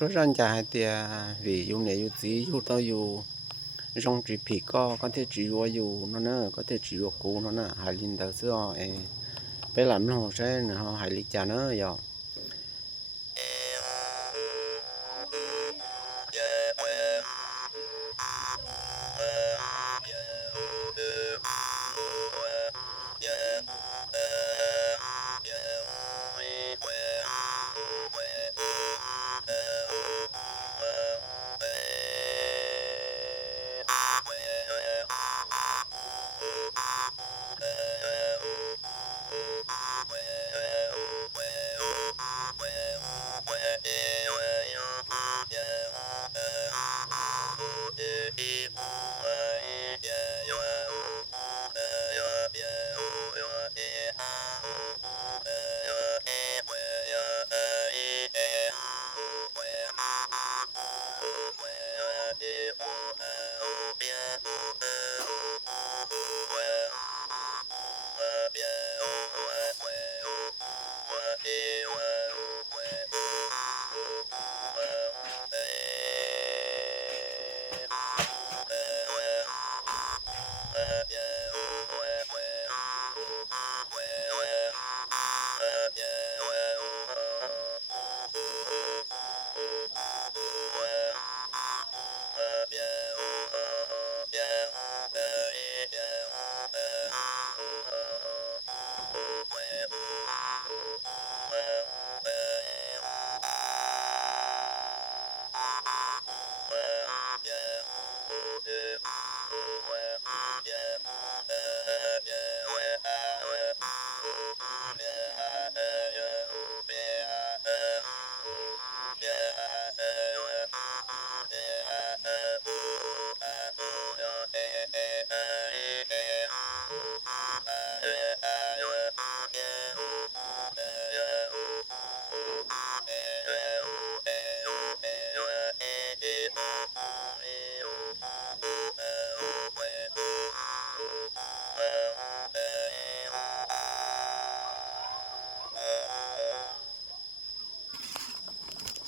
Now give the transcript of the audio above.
Số ranh chả hai tia vì dùng này dùng tí dùng tao dùng trong chỉ phỉ có thể chỉ dùng nó nữa có thể chỉ cũ nó nè hai linh đầu xưa bé làm nó sẽ nó hai linh chả nữa giờ